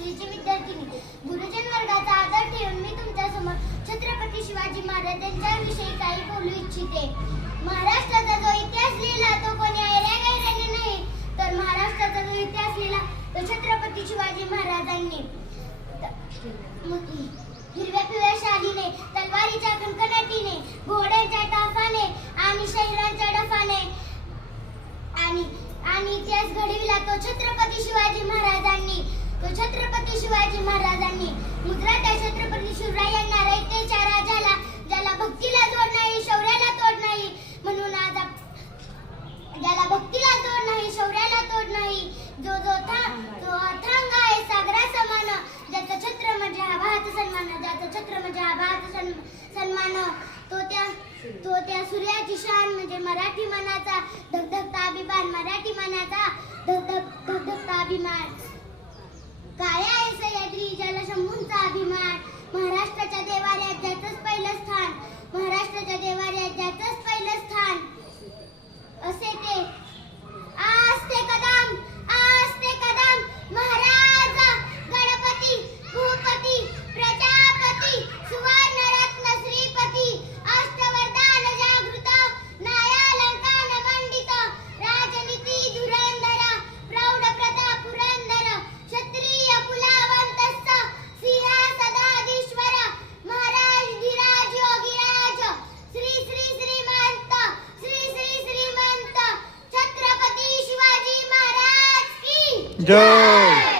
तिसरीची विद्यार्थिनी. गुरुजन वर्गाचा आदर ठेवून मी तुमच्या समोर छत्रपती शिवाजी महाराजांच्या विषयी काही बोलू इच्छिते. महाराष्ट्राचा जो इतिहास लिहिला तो कोणी ऐऱ्या-गैऱ्याने नाही, तर महाराष्ट्राचा जो इतिहास लिहिला तो छत्रपती शिवाजी महाराजांनी. हिरव्या पिवळ्या शालीने, तलवारीच्या खणखणाटीने, घोड्यांच्या ताफाने आणि शहिरांच्या डफाने आणि इतिहास घडविला तो छत्रपती शिवाजी महाराजांनी. मुद्रा त्या छत्रपती शिवरायांना रयतेच्या राजाला, ज्याला भक्तीला जोड नाही शौर्याला तोड नाही, म्हणून आज ज्याला भक्तीला जोड नाही शौर्याला तोड नाही, जो अथांग आहे सागरा समान, ज्याचा छत्र म्हणजे हा भारत सन्मान, तो त्या सूर्याची शान म्हणजे मराठी मनाचा धगधगता अभिमान. काळ्या आहे सह्याद्री ज्याला शंभूंचा अभिमान. महाराष्ट्राच्या देवाऱ्यात ज्याचंच पहिलं स्थान असे ते आस्ते कदम महाराज गणपती भूपती प्रजापती सुवर्णरत्न श्रीपती अष्टवरदान जागृत न्यायालंकान मंडित राजनीती धुरंधर प्रौढ प्रताप पुरंदर क्षत्रिय कुलावंतस्थ सिंहासनाधीश्वर महाराज धीराज योगीराज श्री श्रीमंत छत्रपती शिवाजी महाराज की जय.